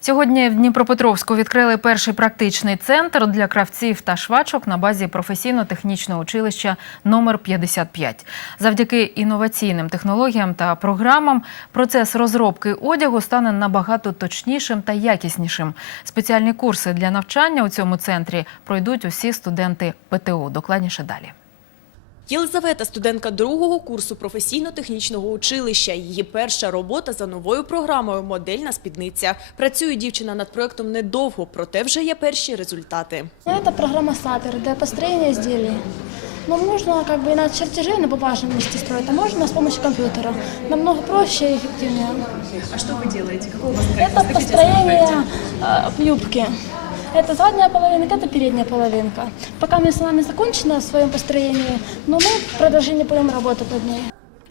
Сьогодні в Дніпропетровську відкрили перший практичний центр для кравців та швачок на базі професійно-технічного училища номер 55. Завдяки інноваційним технологіям та програмам процес розробки одягу стане набагато точнішим та якіснішим. Спеціальні курси для навчання у цьому центрі пройдуть усі студенти ПТУ. Докладніше далі. Єлизавета – студентка другого курсу професійно-технічного училища. Її перша робота за новою програмою «Модельна спідниця». Працює дівчина над проектом недовго, проте вже є перші результати. Ну, Это программа Сатер для построения изделий. Но можно как бы и на чертежи на бумажном листе строить, а можно с помощью компьютера. Намного проще и эффективнее. А что вы делаете? Какой у вас проект? Это Расскажите о своем построение проекте. э, юбки. Это задняя половинка, это передняя половинка. Пока мы с вами закончена в своем построении, но мы в продолжении будем работать над ней.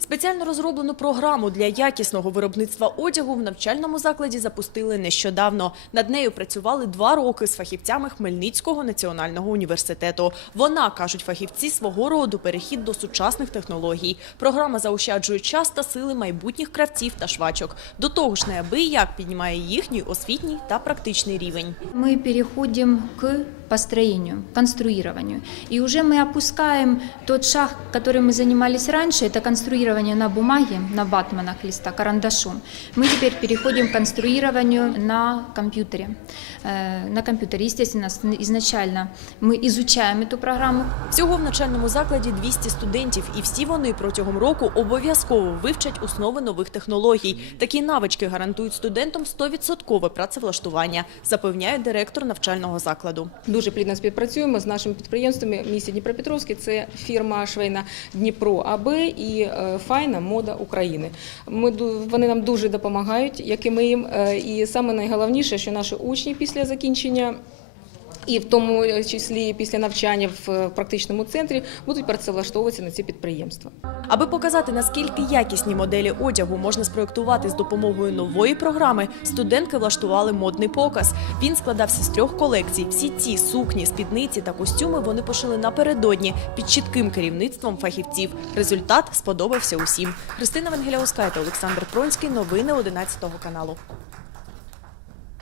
Спеціально розроблену програму для якісного виробництва одягу в навчальному закладі запустили нещодавно. Над нею працювали два роки з фахівцями Хмельницького національного університету. Вона, кажуть фахівці, свого роду перехід до сучасних технологій. Програма заощаджує час та сили майбутніх кравців та швачок. До того ж, неабияк піднімає їхній освітній та практичний рівень. мы переходим к построению, конструированию. И уже мы опускаем тот шаг, который мы занимались раньше, это конструирование на бумаге, на ватманах листа, карандашом. Мы теперь переходим к конструированию на компьютере. Э, На компьютере, естественно, с- изначально мы изучаем эту программу, Всього в навчальному закладі 200 студентів, і всі вони протягом року обов'язково вивчать основи нових технологій. Такі навички гарантують студентам 100% працевлаштування, запевняє директор навчального закладу. Дуже плідно співпрацюємо з нашими підприємствами місті Дніпропетровське. Це фірма швейна Дніпро АБ і е, Файна Мода України. Ми вони нам дуже допомагають, як і ми їм. Е, І саме найголовніше, що наші учні після закінчення. І в тому числі після навчання в е, практичному центрі будуть працевлаштовуватися на ці підприємства. Аби показати, наскільки якісні моделі одягу можна спроектувати з допомогою нової програми, студентки влаштували модний показ. Він складався з трьох колекцій. Всі ці сукні, спідниці та костюми вони пошили напередодні під чітким керівництвом фахівців. Результат сподобався усім. Христина Венгеляускайте, Олександр Пронський. Новини 11 каналу.